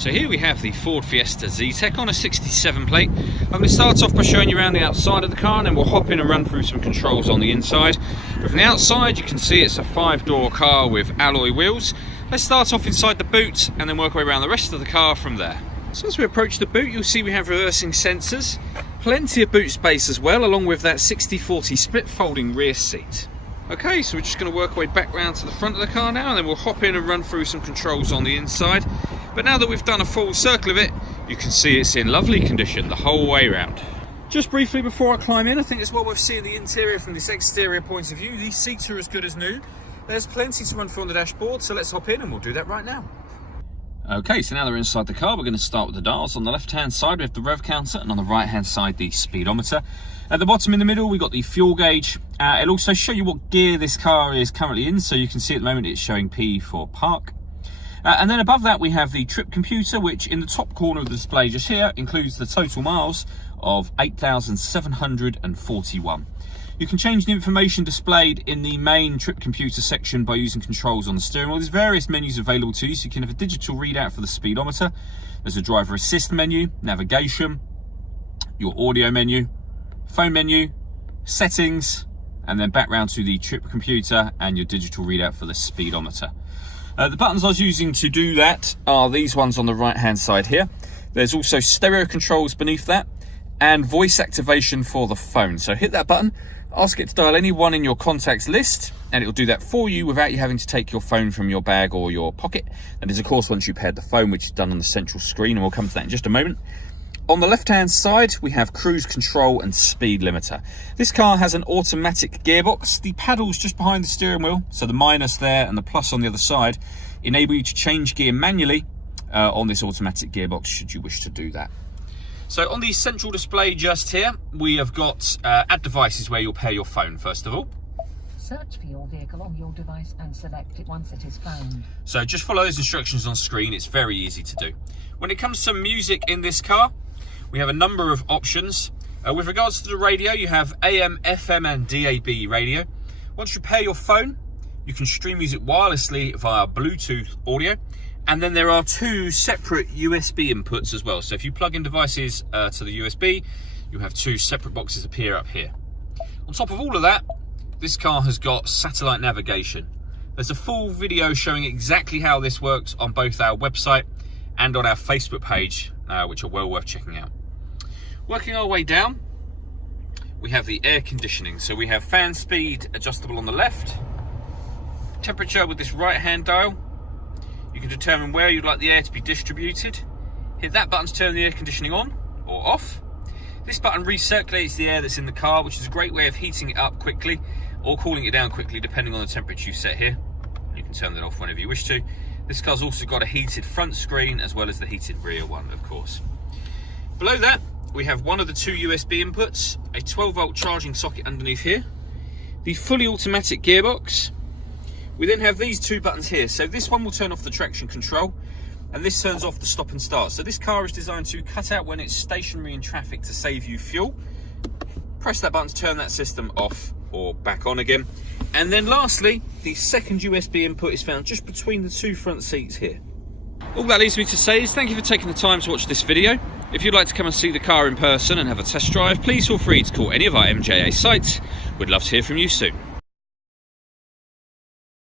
So here we have the Ford Fiesta Z-Tech on a 67 plate. I'm going to start off by showing you around the outside of the car, and then we'll hop in and run through some controls on the inside. But from the outside you can see it's a 5-door car with alloy wheels. Let's start off inside the boot and then work our way around the rest of the car from there. So as we approach the boot, you'll see we have reversing sensors, plenty of boot space as well, along with that 60/40 split folding rear seat. Okay, so we're just going to work our way back round to the front of the car now, and then we'll hop in and run through some controls on the inside. But now that we've done a full circle of it, you can see it's in lovely condition the whole way around. Just briefly before I climb in, I think it's well worth seeing the interior from this exterior point of view. These seats are as good as new. There's plenty to run through on the dashboard, so let's hop in and we'll do that right now. Okay, so now that we're inside the car, we're going to start with the dials. On the left-hand side, we have the rev counter, and on the right-hand side, the speedometer. At the bottom in the middle, we've got the fuel gauge. It'll also show you what gear this car is currently in, so you can see at the moment it's showing P for park. And then above that, we have the trip computer, which in the top corner of the display just here includes the total miles of 8,741. You can change the information displayed in the main trip computer section by using controls on the steering wheel. There's various menus available to you, so you can have a digital readout for the speedometer. There's a driver assist menu, navigation, your audio menu, phone menu, settings, and then back round to the trip computer and your digital readout for the speedometer. The buttons I was using to do that are these ones on the right hand side here. There's also stereo controls beneath that and voice activation for the phone. So hit that button, ask it to dial any one in your contacts list, and it'll do that for you without you having to take your phone from your bag or your pocket. That is of course once you paired the phone, which is done on the central screen, and we'll come to that in just a moment. On the left-hand side, we have cruise control and speed limiter. This car has an automatic gearbox. The paddles just behind the steering wheel, so the minus there and the plus on the other side, enable you to change gear manually on this automatic gearbox should you wish to do that. So on the central display just here, we have got add devices where you'll pair your phone first of all. Search for your vehicle on your device and select it once it is found. So just follow those instructions on screen, it's very easy to do. When it comes to music in this car, we have a number of options. With regards to the radio, you have AM, FM and DAB radio. Once you pair your phone, you can stream music wirelessly via Bluetooth audio. And then there are two separate USB inputs as well. So if you plug in devices to the USB, you have two separate boxes appear up here. On top of all of that, this car has got satellite navigation. There's a full video showing exactly how this works on both our website and on our Facebook page, which are well worth checking out. Working our way down, we have the air conditioning. So we have fan speed adjustable on the left, temperature with this right hand dial. You can determine where you'd like the air to be distributed. Hit that button to turn the air conditioning on or off. This button recirculates the air that's in the car, which is a great way of heating it up quickly or cooling it down quickly depending on the temperature you set here. You can turn that off whenever you wish to. This car's also got a heated front screen as well as the heated rear one, of course. Below that, we have one of the two USB inputs, a 12-volt charging socket underneath here, the fully automatic gearbox. We then have these two buttons here. So this one will turn off the traction control, and this turns off the stop and start. So this car is designed to cut out when it's stationary in traffic to save you fuel. Press that button to turn that system off or back on again. And then lastly, the second USB input is found just between the two front seats here. All that leaves me to say is thank you for taking the time to watch this video. If you'd like to come and see the car in person and have a test drive, please feel free to call any of our MJA sites. We'd love to hear from you soon.